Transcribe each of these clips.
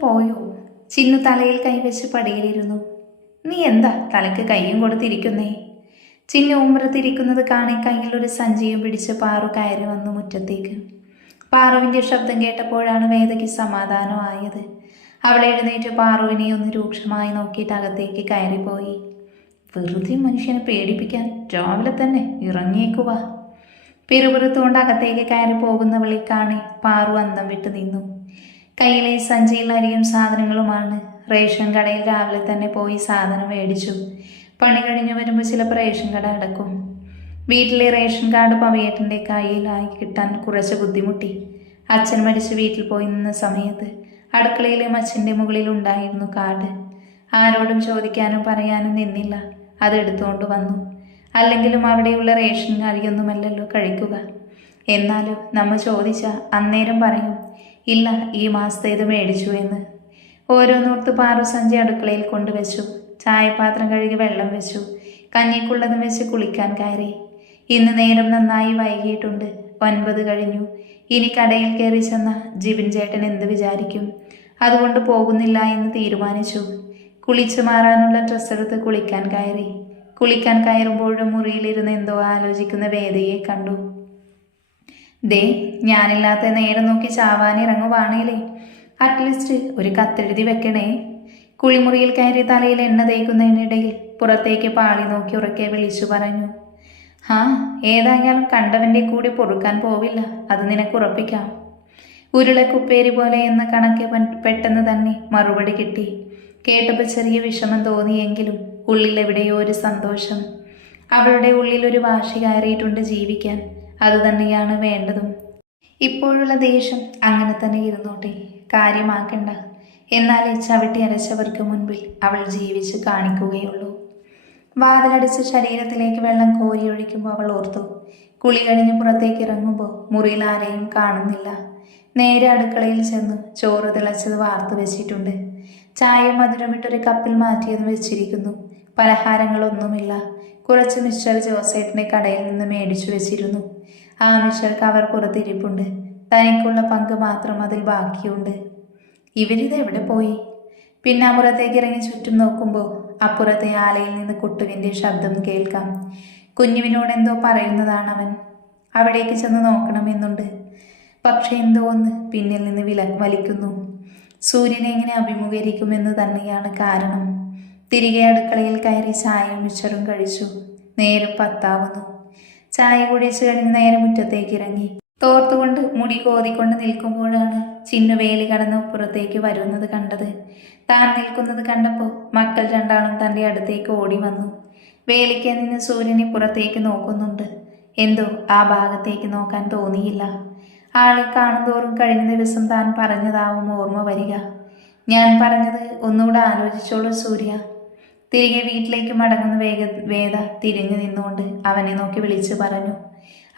പോയോ? ചിന്നു തലയിൽ കൈവച്ച് പടിയിലിരുന്നു. നീ എന്താ തലയ്ക്ക് കൈയും കൊടുത്തിരിക്കുന്നേ? ചിന്നു ഉമ്മറത്തിരിക്കുന്നത് കാണി കയ്യിൽ ഒരു സഞ്ചിയും പിടിച്ച് പാറു കയറി വന്നു മുറ്റത്തേക്ക്. പാറുവിന്റെ ശബ്ദം കേട്ടപ്പോഴാണ് വേദയ്ക്ക് സമാധാനമായത് അവൾ എഴുന്നേറ്റ് പാറുവിനെ ഒന്ന് രൂക്ഷമായി നോക്കിയിട്ട് അകത്തേക്ക് കയറിപ്പോയി. വെറുതെ മനുഷ്യനെ പേടിപ്പിക്കാൻ രാവിലെ തന്നെ ഇറങ്ങിയേക്കുവാ. പിറുപിറുത്തുകൊണ്ട് അകത്തേക്ക് കയറി പോകുന്നവളെ കാണി പാറു അന്തം വിട്ട് നിന്നു. കയ്യിലെ സഞ്ചിയിൽ അരിയും സാധനങ്ങളുമാണ്. റേഷൻ കടയിൽ രാവിലെ തന്നെ പോയി സാധനം മേടിച്ചു. പണി കഴിഞ്ഞ് വരുമ്പോൾ ചിലപ്പോൾ റേഷൻ കട അടക്കും. വീട്ടിലെ റേഷൻ കാർഡ് പവിയേട്ടന്റെ കയ്യിലായി കിട്ടാൻ കുറച്ച് ബുദ്ധിമുട്ടി. അച്ഛൻ മരിച്ച് വീട്ടിൽ പോയി നിന്ന സമയത്ത് അടുക്കളയിലെ അച്ഛന്റെ മുകളിൽ ഉണ്ടായിരുന്നു കാർഡ്. ആരോടും ചോദിക്കാനും പറയാനും നിന്നില്ല. അത് എടുത്തുകൊണ്ട് വന്നു. അല്ലെങ്കിലും അവിടെയുള്ള റേഷൻ കാര്യൊന്നുമല്ലല്ലോ കഴിക്കുക. എന്നാലും നമ്മൾ ചോദിച്ച അന്നേരം പറയും ഇല്ല ഈ മാസത്തെ ഇത് മേടിച്ചു എന്ന്. ഓരോന്നോർത്ത് പാറു സഞ്ചി അടുക്കളയിൽ കൊണ്ടുവച്ചു. ചായപാത്രം കഴുകി വെള്ളം വെച്ചു. കഞ്ഞിക്കുള്ളതും വെച്ച് കുളിക്കാൻ കയറി. ഇന്ന് നേരം നന്നായി വൈകിയിട്ടുണ്ട്. ഒൻപത് കഴിഞ്ഞു. ഇനി കടയിൽ കയറി ചെന്ന ജിബിൻ ചേട്ടൻ എന്ത് വിചാരിക്കും? അതുകൊണ്ട് പോകുന്നില്ല എന്ന് തീരുമാനിച്ചു. കുളിച്ചു മാറാനുള്ള ഡ്രസ്സ് എടുത്ത് കുളിക്കാൻ കയറി. കുളിക്കാൻ കയറുമ്പോഴും മുറിയിലിരുന്ന് എന്തോ ആലോചിക്കുന്ന വേദയെ കണ്ടു. ദേ ഞാനില്ലാത്ത നേരം നോക്കി ചാവാനിറങ്ങുവാണേലേ അറ്റ്ലീസ്റ്റ് ഒരു കത്തെഴുതി വെക്കണേ. കുളിമുറിയിൽ കയറി തലയിൽ എണ്ണ തേക്കുന്നതിനിടയിൽ പുറത്തേക്ക് പാളി നോക്കി ഉറക്കെ വിളിച്ചു പറഞ്ഞു. ഹാ ഏതായാലും കണ്ടവന്റെ കൂടി പൊറുക്കാൻ പോവില്ല. അത് നിനക്ക് ഉറപ്പിക്കാം. ഉരുളക്കുപ്പേരി പോലെ എന്ന കണക്ക് പെട്ടെന്ന് തന്നെ മറുപടി കിട്ടി. കേട്ടപ്പോൾ ചെറിയ വിഷമം തോന്നിയെങ്കിലും ഉള്ളിൽ എവിടെയോ ഒരു സന്തോഷം. അവളുടെ ഉള്ളിൽ ഒരു വാശി കയറിയിട്ടുണ്ട് ജീവിക്കാൻ. അതുതന്നെയാണ് വേണ്ടതും. ഇപ്പോഴുള്ള ദേഷ്യം അങ്ങനെ തന്നെ ഇരുന്നോട്ടെ. കാര്യമാക്കണ്ട. ഈ ചവിട്ടി അരച്ചവർക്ക് മുൻപിൽ അവൾ ജീവിച്ച് കാണിക്കുകയുള്ളൂ. വാതിലടിച്ച് ശരീരത്തിലേക്ക് വെള്ളം കോരി ഒഴിക്കുമ്പോൾ അവൾ ഓർത്തു. കുളി കഴിഞ്ഞ് പുറത്തേക്ക് ഇറങ്ങുമ്പോൾ മുറിയിൽ ആരെയും കാണുന്നില്ല. നേരെ അടുക്കളയിൽ ചെന്ന് ചോറ് തിളച്ചത് വാർത്തു വെച്ചിട്ടുണ്ട്. ചായ മധുരമിട്ടൊരു കപ്പിൽ മാറ്റിയത് വെച്ചിരിക്കുന്നു. പലഹാരങ്ങളൊന്നുമില്ല. കുറച്ച് മിശ്രൽ ജോസേട്ടിനെ കടയിൽ നിന്ന് മേടിച്ചു വെച്ചിരുന്നു. ആ മനുഷ്യർക്ക് കവർ പുറത്തിരിപ്പുണ്ട് തനിക്കുള്ള പങ്ക് മാത്രം അതിൽ ബാക്കിയുണ്ട്. ഇവരിത് എവിടെ പോയി? പിന്നെ അപ്പുറത്തേക്ക് ഇറങ്ങി ചുറ്റും നോക്കുമ്പോൾ അപ്പുറത്തെ ആലയിൽ നിന്ന് കുട്ടുവിന്റെ ശബ്ദം കേൾക്കാം. കുഞ്ഞുവിനോട് എന്തോ പറയുന്നതാണ് അവൻ അവിടേക്ക് ചെന്ന് നോക്കണമെന്നുണ്ട് പക്ഷെ എന്തോ ഒന്ന് പിന്നിൽ നിന്ന് വില വലിക്കുന്നു. സൂര്യനെ എങ്ങനെ അഭിമുഖീകരിക്കുമെന്ന് തന്നെയാണ് കാരണം. തിരികെ അടുക്കളയിൽ കയറി ചായയും മിച്ചറും കഴിച്ചു. നേരം പത്താവുന്നു. ചായ കുടിച്ചു കഴിഞ്ഞ് നേരെ മുറ്റത്തേക്ക് ഇറങ്ങി. തോർത്തുകൊണ്ട് മുടി കോതിക്കൊണ്ട് നിൽക്കുമ്പോഴാണ് ചിന്നു വേലി കടന്ന് പുറത്തേക്ക് വരുന്നത് കണ്ടത്. താൻ നിൽക്കുന്നത് കണ്ടപ്പോൾ മക്കൾ രണ്ടാളും തന്റെ അടുത്തേക്ക് ഓടി വന്നു. വേലിക്ക് നിന്ന് സൂര്യനെ പുറത്തേക്ക് നോക്കുന്നുണ്ട്. എന്തോ ആ ഭാഗത്തേക്ക് നോക്കാൻ തോന്നിയില്ല. ആളെ കാണുന്തോറും കഴിഞ്ഞ ദിവസം താൻ പറഞ്ഞതാവും ഓർമ്മ വരിക. ഞാൻ പറഞ്ഞത് ഒന്നുകൂടെ ആലോചിച്ചോളൂ സൂര്യ. തിരികെ വീട്ടിലേക്ക് മടങ്ങുന്ന വേഗ വേദ തിരിഞ്ഞു നിന്നുകൊണ്ട് അവനെ നോക്കി വിളിച്ചു പറഞ്ഞു.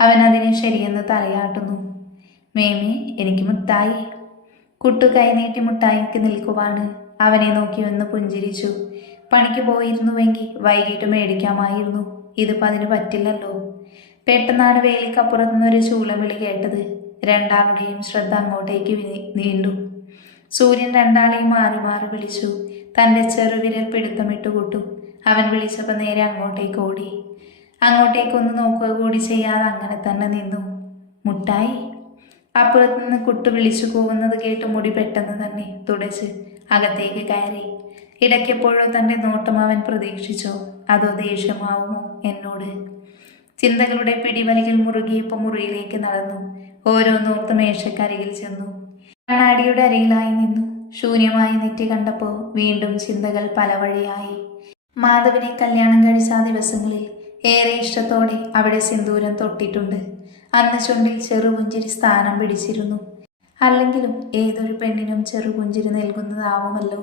അവൻ അതിനെ ശരിയെന്ന് തലയാട്ടുന്നു. മേമി എനിക്ക് മുട്ടായി. കുട്ടു കൈനീട്ടി മുട്ടായിക്ക് നിൽക്കുവാണ്. അവനെ നോക്കി ഒന്ന് പുഞ്ചിരിച്ചു. പണിക്ക് പോയിരുന്നുവെങ്കിൽ വൈകിട്ട് മേടിക്കാമായിരുന്നു. ഇതിപ്പോൾ അതിന് പറ്റില്ലല്ലോ. പെട്ടെന്നാണ് വേലിക്കപ്പുറത്തു നിന്നൊരു ചൂളവിളി കേട്ടത്. രണ്ടാളുടെയും ശ്രദ്ധ അങ്ങോട്ടേക്ക് നീണ്ടു. സൂര്യൻ രണ്ടാളെയും മാറി മാറി വിളിച്ചു. തന്റെ ചെറുവിരൽ പിടുത്തമിട്ട് കൂട്ടും അവൻ വിളിച്ചപ്പോൾ നേരെ അങ്ങോട്ടേക്ക് ഓടി. അങ്ങോട്ടേക്കൊന്ന് നോക്കുക കൂടി ചെയ്യാതെ അങ്ങനെ തന്നെ നിന്നു. മുട്ടായി അപ്പുറത്ത് നിന്ന് കുട്ടു വിളിച്ചു പോകുന്നത് കേട്ട് മുടി പെട്ടെന്ന് തന്നെ തുടച്ച് അകത്തേക്ക് കയറി. ഇടയ്ക്കെപ്പോഴോ തന്റെ നോട്ടം അവൻ പ്രതീക്ഷിച്ചോ അതോ ദേഷ്യമാവുമോ എന്നോട്? ചിന്തകളുടെ പിടിവലികൾ മുറുകിയപ്പോൾ മുറിയിലേക്ക് നടന്നു. ഓരോന്നോർത്ത് മേശക്കരികിൽ ചെന്നു. കണ്ണാടിയുടെ അരയിലായി നിന്നു. ശൂന്യമായി നെറ്റി കണ്ടപ്പോൾ വീണ്ടും ചിന്തകൾ പല വഴിയായി. മാധവിനെ കല്യാണം കഴിച്ച ആ ദിവസങ്ങളിൽ ഏറെ ഇഷ്ടത്തോടെ അവിടെ സിന്ദൂരം തൊട്ടിട്ടുണ്ട്. അന്ന് ചുണ്ടിൽ ചെറുപുഞ്ചിരി സ്ഥാനം പിടിച്ചിരുന്നു. അല്ലെങ്കിലും ഏതൊരു പെണ്ണിനും ചെറുപുഞ്ചിരി നൽകുന്നതാവുമല്ലോ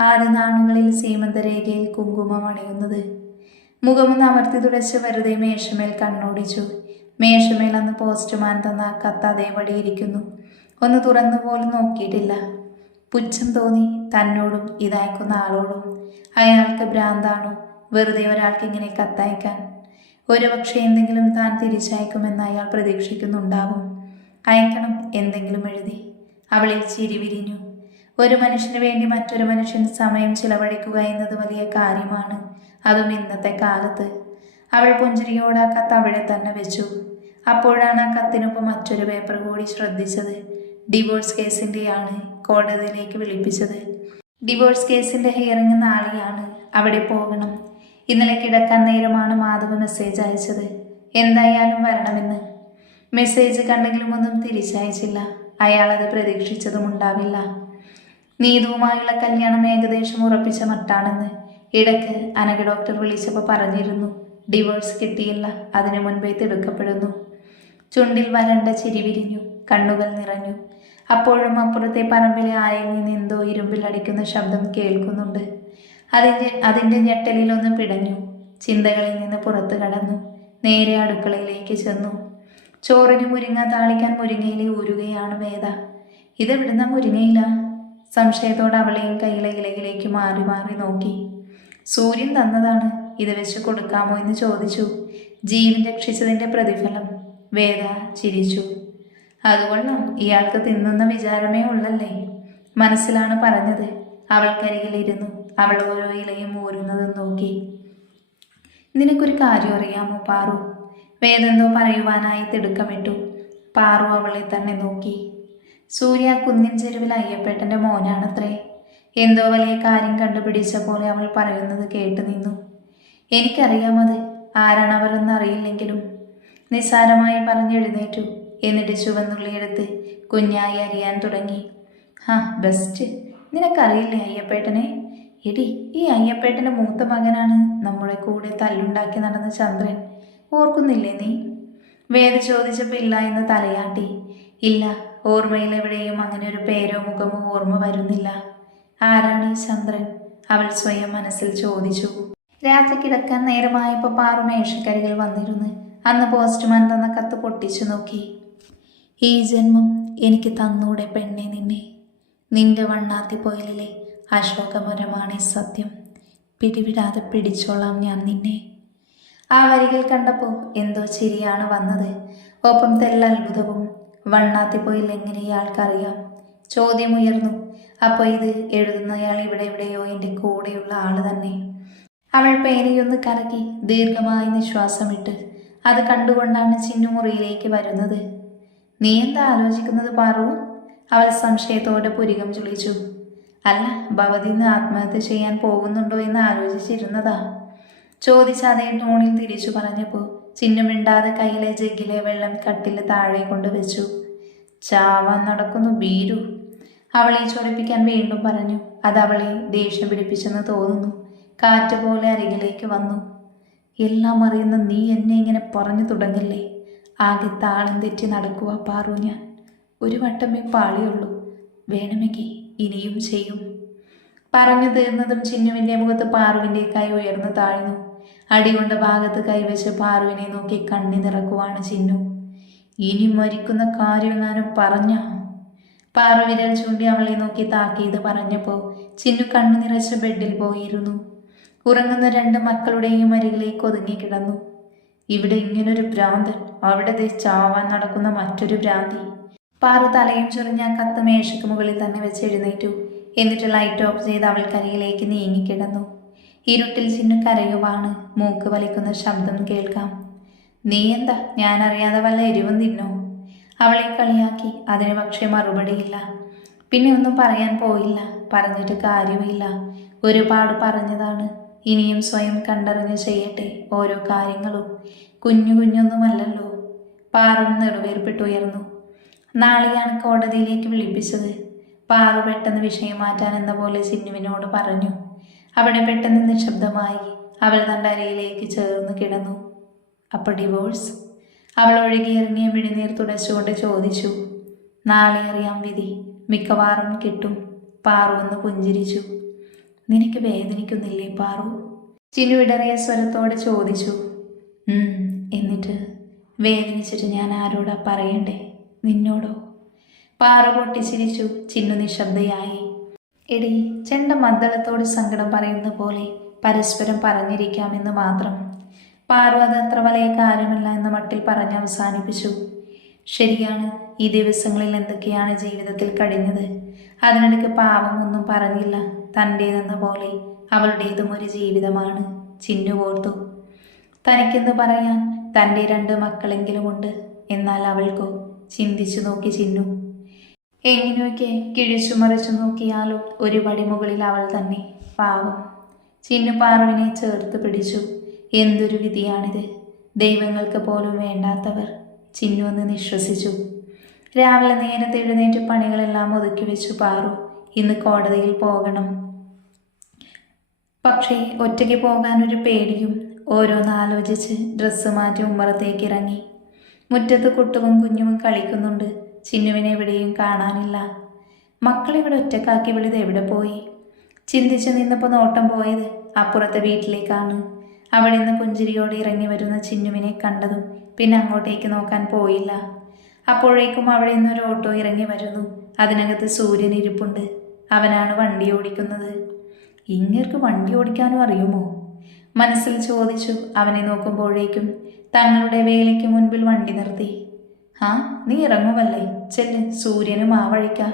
ആദ്യ നാണുകളിൽ സീമന്തരേഖയിൽ കുങ്കുമം അണിയുന്നത്. മുഖമൊന്ന് അമർത്തി തുടച്ച് വെറുതെ മേശമേൽ കണ്ണോടിച്ചു. മേശമേൽ അന്ന് പോസ്റ്റ്മാൻ തന്ന കത്ത് അതേപടി ഇരിക്കുന്നു. ഒന്ന് തുറന്നു പോലും നോക്കിയിട്ടില്ല. പുച്ഛം തോന്നി തന്നോടും ഇതയക്കുന്ന ആളോടും. അയാൾക്ക് ഭ്രാന്താണോ. വെറുതെ ഒരാൾക്ക് ഇങ്ങനെ കത്തയക്കാൻ. ഒരുപക്ഷെ എന്തെങ്കിലും താൻ തിരിച്ചയക്കുമെന്ന് അയാൾ പ്രതീക്ഷിക്കുന്നുണ്ടാവും. അയക്കണം എന്തെങ്കിലും എഴുതി. അവളിൽ ചിരി വിരിഞ്ഞു. ഒരു മനുഷ്യന് വേണ്ടി മറ്റൊരു മനുഷ്യൻ സമയം ചിലവഴിക്കുക എന്നത് വലിയ കാര്യമാണ്. അതും ഇന്നത്തെ കാലത്ത്. അവൾ പുഞ്ചിരിയോട് കത്ത് അവിടെ തന്നെ വെച്ചു. അപ്പോഴാണ് ആ കത്തിനൊപ്പം മറ്റൊരു പേപ്പർ കൂടി ശ്രദ്ധിച്ചത്. ഡിവോഴ്സ് കേസിന്റെയാണ് കോടതിയിലേക്ക് വിളിപ്പിച്ചത്. ഡിവോഴ്സ് കേസിന്റെ ഹിയറിംഗ് നാളെയാണ് അവിടെ പോകണം. ഇന്നലെ കിടക്കാൻ നേരമാണ് മാധവ് മെസ്സേജ് അയച്ചത്. എന്തായാലും വരണമെന്ന്. മെസ്സേജ് കണ്ടെങ്കിലും ഒന്നും തിരിച്ചയച്ചില്ല. അയാളത് പ്രതീക്ഷിച്ചതും ഉണ്ടാവില്ല. നീതുവുമായുള്ള കല്യാണം ഏകദേശം ഉറപ്പിച്ച മട്ടാണെന്ന് ഇടയ്ക്ക് അനഘ ഡോക്ടർ വിളിച്ചപ്പോൾ പറഞ്ഞിരുന്നു. ഡിവോഴ്സ് കിട്ടിയില്ല അതിനു മുൻപേ തിടുക്കപ്പെടുന്നു. ചുണ്ടിൽ വരണ്ട ചിരി വിരിഞ്ഞു. കണ്ണുകൾ നിറഞ്ഞു. അപ്പോഴും അപ്പുറത്തെ പറമ്പിലെ ആയിൽ നിന്ന് എന്തോ ഇരുമ്പിൽ അടിക്കുന്ന ശബ്ദം കേൾക്കുന്നുണ്ട്. അതിന്റെ അതിന്റെ ഞെട്ടലിലൊന്ന് പിടഞ്ഞു. ചിന്തകളിൽ നിന്ന് പുറത്തു കടന്നു. നേരെ അടുക്കളയിലേക്ക് ചെന്നു. ചോറിന് മുരിങ്ങ താളിക്കാൻ മുരിങ്ങയിലെ ഊരുകയാണ് വേദ ഇതെവിടുന്ന മുരിങ്ങയില? സംശയത്തോടെ അവളെയും കയ്യിലെ ഇലയിലേക്ക് മാറി മാറി നോക്കി. സൂര്യൻ തന്നതാണ്. ഇത് വെച്ച് കൊടുക്കാമോ എന്ന് ചോദിച്ചു. ജീവൻ രക്ഷിച്ചതിന്റെ പ്രതിഫലം. വേദ ചിരിച്ചു. അതുകൊള്ളാം ഇയാൾക്ക് തിന്നുന്ന വിചാരമേ ഉള്ളല്ലേ? മനസ്സിലാണ് പറഞ്ഞത്. അവൾക്കരികിലിരുന്നു. അവൾ ഓരോ ഇലയും ഊരുന്നതും നോക്കി. നിനക്കൊരു കാര്യം അറിയാമോ പാറു? വേദന്തോ പറയുവാനായി തിടുക്കമിട്ടു. പാറു അവളെ തന്നെ നോക്കി. സൂര്യ കുന്നിൻ ചെരുവിൽ അയ്യപ്പേട്ടന്റെ മോനാണത്രേ. എന്തോ വലിയ കാര്യം കണ്ടുപിടിച്ച പോലെ അവൾ പറയുന്നത് കേട്ടു നിന്നു. എനിക്കറിയാമത്. ആരാണ് അവരെന്ന് അറിയില്ലെങ്കിലും നിസ്സാരമായി പറഞ്ഞെഴുന്നേറ്റു. എന്നിട്ട് ചുവന്നുള്ളിയെടുത്ത് കുഞ്ഞായി അറിയാൻ തുടങ്ങി. ഹാ ബെസ്റ്റ്. നിനക്കറിയില്ലേ അയ്യപ്പേട്ടനെ? എടി ഈ അയ്യപ്പേട്ടന്റെ മൂത്ത മകനാണ് നമ്മുടെ കൂടെ തല്ലുണ്ടാക്കി നടന്ന ചന്ദ്രൻ. ഓർക്കുന്നില്ലേ നീ? വേദ ചോദിച്ചപ്പോൾ ഇല്ല എന്ന് തലയാട്ടി. ഇല്ല ഓർമ്മയിൽ എവിടെയും അങ്ങനെ ഒരു പേരോ മുഖമോ ഓർമ്മ വരുന്നില്ല. ആരാണ് ഈ ചന്ദ്രൻ? അവൾ സ്വയം മനസ്സിൽ ചോദിച്ചു. രാത്രി കിടക്കാൻ നേരമായപ്പോൾ പാറു മേശക്കരികൾ വന്നിരുന്ന് അന്ന് പോസ്റ്റ്മാൻ തന്ന കത്ത് പൊട്ടിച്ചു നോക്കി. ഈ ജന്മം എനിക്ക് തന്നൂടെ പെണ്ണെ നിന്നെ. നിന്റെ വണ്ണാത്തിപ്പോയലിലെ അശോകപുരമാണ് ഈ സത്യം. പിടിവിടാതെ പിടിച്ചോളാം ഞാൻ നിന്നെ. ആ വരികൾ കണ്ടപ്പോൾ എന്തോ ചിരിയാണ് വന്നത്. ഒപ്പം തെല്ല അത്ഭുതവും വണ്ണാത്തിപ്പോയിൽ എങ്ങനെ ഇയാൾക്കറിയാം? ചോദ്യമുയർന്നു അപ്പോൾ ഇത് എഴുതുന്നയാൾ ഇവിടെ എവിടെയോ എന്റെ കൂടെയുള്ള ആൾ തന്നെ. അവൾ പേനയൊന്ന് കറക്കി ദീർഘമായി നിശ്വാസമിട്ട് അത് കണ്ടുകൊണ്ടാണ് ചിന്നുമുറിയിലേക്ക് വരുന്നത്. നീ എന്താ ആലോചിക്കുന്നത് പാറു? അവൾ സംശയത്തോടെ പുരികം ചുളിച്ചു. അല്ല ഭവതി ഇന്ന് ആത്മഹത്യ ചെയ്യാൻ പോകുന്നുണ്ടോ എന്ന് ആലോചിച്ചിരുന്നതാ. ചോദിച്ച അതേ ടോണിൽ തിരിച്ചു പറഞ്ഞപ്പോൾ ചിഹ്നമിണ്ടാതെ കയ്യിലെ ജഗ്ഗിലെ വെള്ളം കട്ടിൽ താഴെ കൊണ്ടുവച്ചു ചാവാൻ നടക്കുന്നു വീരു അവളെ ചൊടിപ്പിക്കാൻ വീണ്ടും പറഞ്ഞു. അത് അവളെ ദേഷ്യം പിടിപ്പിച്ചെന്ന് തോന്നുന്നു. കാറ്റ് പോലെ അരികിലേക്ക് വന്നു. എല്ലാം അറിയുന്ന നീ എന്നെ ഇങ്ങനെ പറഞ്ഞു തുടങ്ങില്ലേ? ആകെ താളം തെറ്റി നടക്കുക പാറു ഞാൻ. ഒരു വട്ടമേ പാളിയുള്ളൂ. വേണമെങ്കിൽ ഇനിയും ചെയ്യും. പറഞ്ഞു തീർന്നതും ചിന്നുവിന്റെ മുഖത്ത് പാറുവിന്റെ കൈ ഉയർന്നു താഴ്ന്നു. അടികൊണ്ട് ഭാഗത്ത് കൈവച്ച് പാറുവിനെ നോക്കി കണ്ണി നിറക്കുവാണ് ചിന്നു. ഇനി മരിക്കുന്ന കാര്യം ഞാനും പറഞ്ഞ? പാറു വിരൽ ചൂണ്ടി അവളെ നോക്കി താക്കീത് പറഞ്ഞപ്പോൾ ചിന്നു കണ്ണു നിറച്ച് ബെഡിൽ പോയിരുന്നു. ഉറങ്ങുന്ന രണ്ട് മക്കളുടെയും അരികിലേക്ക് ഒതുങ്ങി കിടന്നു. ഇവിടെ ഇങ്ങനൊരു ഭ്രാന്തൻ. അവിടെ ദേ ചാവാൻ നടക്കുന്ന മറ്റൊരു ഭ്രാന്തി. പാറു തലയും ചൊറിഞ്ഞ കത്ത് മേശയ്ക്ക് മുകളിൽ തന്നെ വെച്ച് എഴുന്നേറ്റു. എന്നിട്ട് ലൈറ്റ് ഓഫ് ചെയ്ത് അവൾ കരിയിലേക്ക് നീങ്ങിക്കിടന്നു. ഇരുട്ടിൽ ചിന്നു കരയുവാണ് മൂക്ക് വലിക്കുന്ന ശബ്ദം കേൾക്കാം. നീ എന്താ? ഞാൻ അറിയാതെ വല്ല എരിവും തിന്നോ? അവളെ കളിയാക്കി. അതിന് പക്ഷേ മറുപടിയില്ല. പിന്നെ ഒന്നും പറയാൻ പോയില്ല. പറഞ്ഞിട്ട് കാര്യമില്ല. ഒരുപാട് പറഞ്ഞതാണ്. ഇനിയും സ്വയം കണ്ടറിഞ്ഞ് ചെയ്യട്ടെ ഓരോ കാര്യങ്ങളും. കുഞ്ഞു കുഞ്ഞൊന്നുമല്ലല്ലോ. പാറും നെടുവേർപ്പിട്ടുയർന്നു നാളെയാണ് കോടതിയിലേക്ക് വിളിപ്പിച്ചത്. പാറു പെട്ടെന്ന് വിഷയം മാറ്റാൻ എന്ന പോലെ ചിന്നുവിനോട് പറഞ്ഞു. അവിടെ പെട്ടെന്ന് നിശബ്ദമായി അവൾ തന്റെ അരയിലേക്ക് ചേർന്ന് കിടന്നു. അപ്പോൾ ഡിവോഴ്സ് അവൾ ഒഴുകിയിറങ്ങിയ മിഴിനീർ തുടച്ചുകൊണ്ട് ചോദിച്ചു. നാളെ അറിയാം വിധി. മിക്കവാറും കിട്ടും. പാറുവെന്ന് പുഞ്ചിരിച്ചു. നിനക്ക് വേദനിക്കുന്നില്ലേ പാറു? ചിലുവിടറിയ സ്വരത്തോടെ ചോദിച്ചു. "ഉം, എന്നിട്ട് വേദനിച്ചിട്ട് ഞാൻ ആരോടാ പറയണ്ടേ? നിന്നോടോ? പാറു പൊട്ടിച്ചിരിച്ചു ചിന്നു നിശബ്ദയായി. എടി ചെണ്ട മദ്ദളത്തോട് സങ്കടം പറയുന്ന പോലെ പരസ്പരം പറഞ്ഞിരിക്കാമെന്ന് മാത്രം. പാറു അത് അത്ര വലിയ കാര്യമല്ല എന്ന മട്ടിൽ പറഞ്ഞ് അവസാനിപ്പിച്ചു. ശരിയാണ് ഈ ദിവസങ്ങളിൽ എന്തൊക്കെയാണ് ജീവിതത്തിൽ കഴിഞ്ഞത്? അതിനിടയ്ക്ക് പാവം ഒന്നും പറഞ്ഞില്ല. തന്റേതെന്ന പോലെ അവളുടേതും ഒരു ജീവിതമാണ്. ചിന്നു ഓർത്തു. തനിക്കെന്ന് പറയാൻ തന്റെ രണ്ട് മക്കളെങ്കിലുമുണ്ട്. എന്നാൽ അവൾക്കോ? ചിന്തിച്ചു നോക്കി ചിന്നു. എങ്ങനെയൊക്കെ കിഴിച്ചു മറിച്ചു നോക്കിയാലും ഒരു പടി മുകളിൽ അവൾ തന്നെ. പാവം. ചിന്നു പാറുവിനെ ചേർത്ത് പിടിച്ചു. എന്തൊരു വിധിയാണിത്. ദൈവങ്ങൾക്ക് പോലും വേണ്ടാത്തവർ. ചിന്നു എന്ന് നിശ്വസിച്ചു. രാവിലെ നേരത്തെ എഴുന്നേറ്റ് പണികളെല്ലാം ഒതുക്കി വെച്ചു പാറു. ഇന്ന് കോടതിയിൽ പോകണം. പക്ഷേ ഒറ്റയ്ക്ക് പോകാൻ ഒരു പേടിയും ഓരോന്നാലോചിച്ച് ഡ്രസ്സ് മാറ്റി ഉമ്മറത്തേക്ക് ഇറങ്ങി മുറ്റത്ത് കുട്ടുവും കുഞ്ഞുവും കളിക്കുന്നുണ്ട്. ചിന്നുവിനെ എവിടെയും കാണാനില്ല. മക്കളിവിടെ ഒറ്റക്കാക്കി വിളിത് എവിടെ പോയി? ചിന്തിച്ച് നിന്നപ്പോൾ നോട്ടം പോയത് അപ്പുറത്തെ വീട്ടിലേക്കാണ്. അവിടെ നിന്ന് പുഞ്ചിരിയോടെ ഇറങ്ങി വരുന്ന ചിന്നുവിനെ കണ്ടതും പിന്നെ അങ്ങോട്ടേക്ക് നോക്കാൻ പോയില്ല. അപ്പോഴേക്കും അവിടെ നിന്നൊരു ഓട്ടോ ഇറങ്ങി വരുന്നു. അതിനകത്ത് സൂര്യൻ ഇരിപ്പുണ്ട്. അവനാണ് വണ്ടി ഓടിക്കുന്നത്. ഇങ്ങർക്ക് വണ്ടി ഓടിക്കാനും അറിയുമോ? മനസ്സിൽ ചോദിച്ചു. അവനെ നോക്കുമ്പോഴേക്കും തങ്ങളുടെ വേലയ്ക്ക് മുൻപിൽ വണ്ടി നിർത്തി. ആ നീ ഇറങ്ങുമല്ലേ? ചെല്ല് സൂര്യനും ആ വഴിക്ക.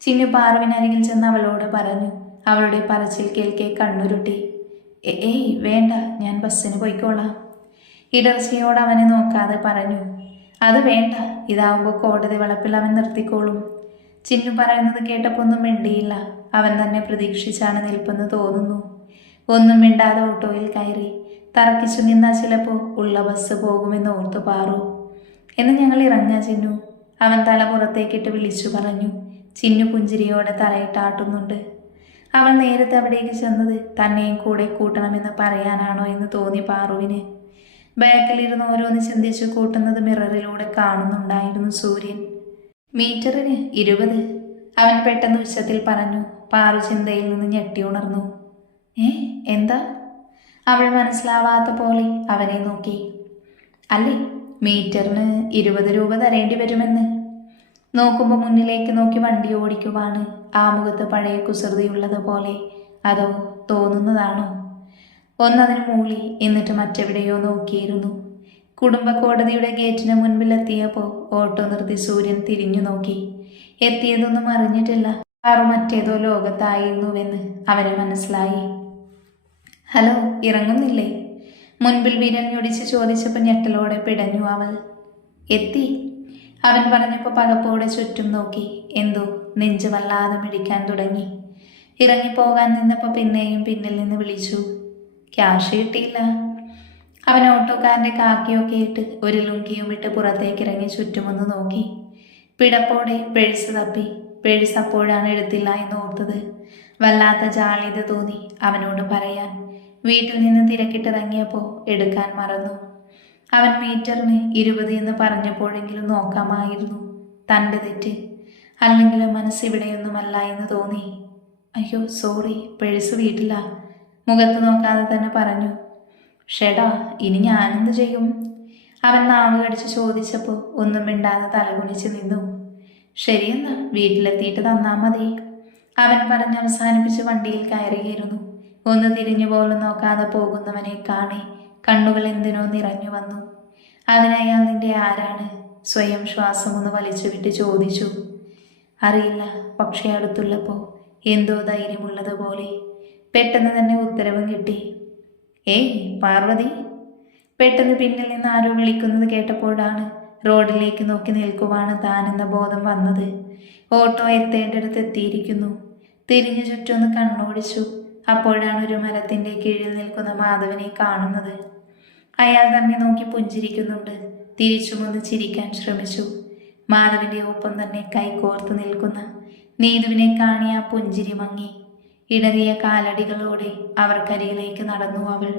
ചിന്നു പാർവിനരികിൽ ചെന്ന് അവളോട് പറഞ്ഞു. അവളുടെ പറച്ചിൽ കേൾക്കെ കണ്ണുരുട്ടി. "എ- ഏയ് വേണ്ട ഞാൻ ബസ്സിന് പോയിക്കോളാം. ഇടർച്ചയോട് അവനെ നോക്കാതെ പറഞ്ഞു. അത് വേണ്ട ഇതാവുമ്പോൾ കോടതി വളപ്പിൽ അവൻ നിർത്തിക്കോളും. ചിന്നു പറയുന്നത് കേട്ടപ്പോൾ ഒന്നും മിണ്ടിയില്ല. അവൻ തന്നെ പ്രതീക്ഷിച്ചാണ് നിൽപ്പെന്ന് തോന്നുന്നു. ഒന്നും മിണ്ടാതെ ഓട്ടോയിൽ കയറി. തറക്കിച്ചു നിന്നാൽ ചിലപ്പോൾ ഉള്ള ബസ് പോകുമെന്ന് ഓർത്തു പാറു. എന്ന് ഞങ്ങൾ ഇറങ്ങാ ചിന്നു. അവൻ തല പുറത്തേക്കിട്ട് വിളിച്ചു പറഞ്ഞു. ചിന്നു പുഞ്ചിരിയോടെ തലയിട്ടാട്ടുന്നുണ്ട് അവൾ നേരത്തെ അവിടേക്ക് ചെന്നത് തന്നെയും കൂടെ കൂട്ടണമെന്ന് പറയാനാണോ എന്ന് തോന്നി പാറുവിന്. ബാക്കിലിരുന്ന് ഓരോന്ന് ചിന്തിച്ച് കൂട്ടുന്നത് മിററിലൂടെ കാണുന്നുണ്ടായിരുന്നു സൂര്യൻ. മീറ്ററിന് ഇരുപത്. അവൻ പെട്ടെന്ന് ഉച്ചത്തിൽ പറഞ്ഞു പാറു ചിന്തയിൽ നിന്ന് ഞെട്ടി ഉണർന്നു. ഏ എന്താ? അവൾ മനസ്സിലാവാത്ത പോലെ അവനെ നോക്കി. അല്ലേ മീറ്ററിന് ഇരുപത് രൂപ തരേണ്ടി വരുമെന്ന്. നോക്കുമ്പോൾ മുന്നിലേക്ക് നോക്കി വണ്ടി ഓടിക്കുവാണ് ആ മുഖത്ത് പഴയ കുസൃതിയുള്ളത് പോലെ. അതോ തോന്നുന്നതാണോ? ഒന്നതിന് മൂളി എന്നിട്ട് മറ്റെവിടെയോ നോക്കിയിരുന്നു. കുടുംബ കോടതിയുടെ ഗേറ്റിന് മുൻപിലെത്തിയപ്പോൾ ഓട്ടോ നിർത്തി സൂര്യൻ തിരിഞ്ഞു നോക്കി. എത്തിയതൊന്നും അറിഞ്ഞിട്ടില്ല. ആറു മറ്റേതോ ലോകത്തായിരുന്നുവെന്ന് അവന് മനസ്സിലായി. ഹലോ ഇറങ്ങുന്നില്ലേ? മുൻപിൽ വിരഞ്ഞൊടിച്ച് ചോദിച്ചപ്പോൾ ഞെട്ടലോടെ പിടഞ്ഞു അവൾ. എത്തി. അവൻ പറഞ്ഞപ്പോൾ പകപ്പോടെ ചുറ്റും നോക്കി. എന്തോ നെഞ്ച് വല്ലാതെ മിടിക്കാൻ തുടങ്ങി. ഇറങ്ങിപ്പോകാൻ നിന്നപ്പോൾ പിന്നെയും പിന്നിൽ നിന്ന് വിളിച്ചു. ക്യാഷ് കിട്ടിയില്ല. അവൻ ഓട്ടോക്കാരന്റെ കാക്കിയൊക്കെ ഇട്ട് ഒരു ലുങ്കിയും ഇട്ട് പുറത്തേക്ക് ഇറങ്ങി ചുറ്റുമൊന്ന് നോക്കി. പിടപ്പോടെ പേഴ്സ് തപ്പി. പേഴ്സ് അപ്പോഴാണ് എടുത്തില്ല എന്ന് ഓർത്തത്. വല്ലാത്ത ജാളിത തോന്നി അവനോട് പറയാൻ. വീട്ടിൽ നിന്ന് തിരക്കിട്ടിറങ്ങിയപ്പോൾ എടുക്കാൻ മറന്നു. അവൻ മീറ്ററിന് ഇരുപത് എന്ന് പറഞ്ഞപ്പോഴെങ്കിലും നോക്കാമായിരുന്നു. തന്റെ തെറ്റ്. അല്ലെങ്കിലും മനസ്സിവിടെയൊന്നുമല്ല എന്ന് തോന്നി. അയ്യോ സോറി പേഴ്സ് വീട്ടിലാ. മുഖത്ത് നോക്കാതെ തന്നെ പറഞ്ഞു. ഷെടാ ഇനി ഞാനെന്ത് ചെയ്യും? അവൻ നാവ് കടിച്ച് ചോദിച്ചപ്പോൾ ഒന്നും മിണ്ടാതെ തലകുണിച്ച് നിന്നു. ശരിയെന്നാ വീട്ടിലെത്തിയിട്ട് തന്നാ മതി. അവൻ പറഞ്ഞ് അവസാനിപ്പിച്ച് വണ്ടിയിൽ കയറിയിരുന്നു ഒന്ന് തിരിഞ്ഞു പോലും നോക്കാതെ പോകുന്നവനെ കാണി കണ്ണുകൾ എന്തിനോ നിറഞ്ഞു വന്നു. അതിനയാൾ നിന്റെ ആരാണ്? സ്വയം ശ്വാസം ഒന്ന് വലിച്ചു വിട്ട് ചോദിച്ചു. അറിയില്ല പക്ഷേ അടുത്തുള്ളപ്പോൾ എന്തോ ധൈര്യമുള്ളതുപോലെ പെട്ടെന്ന് തന്നെ ഉത്തരവും കിട്ടി. ഏയ് പാർവതി പെട്ടെന്ന് പിന്നിൽ നിന്ന് ആരോ വിളിക്കുന്നത് കേട്ടപ്പോഴാണ് റോഡിലേക്ക് നോക്കി നിൽക്കുവാണ് താനെന്ന ബോധം വന്നത്. ഓട്ടോ എത്തേണ്ടടുത്ത് എത്തിയിരിക്കുന്നു. തിരിഞ്ഞു ചുറ്റൊന്ന് കണ്ണോടിച്ചു. അപ്പോഴാണ് ഒരു മരത്തിന്റെ കീഴിൽ നിൽക്കുന്ന മാധവനെ കാണുന്നത്. അയാൾ തന്നെ നോക്കി പുഞ്ചിരിക്കുന്നുണ്ട്. തിരിച്ചു തിരിച്ചുമൊന്ന് ചിരിക്കാൻ ശ്രമിച്ചു. മാധവന്റെ ഒപ്പം തന്നെ കൈകോർത്ത് നിൽക്കുന്ന നീതുവിനെ കാണി ആ പുഞ്ചിരി മങ്ങി. ഇടറിയ കാലടികളോടെ അവർക്കരികിലേക്ക് നടന്നു അവൾ.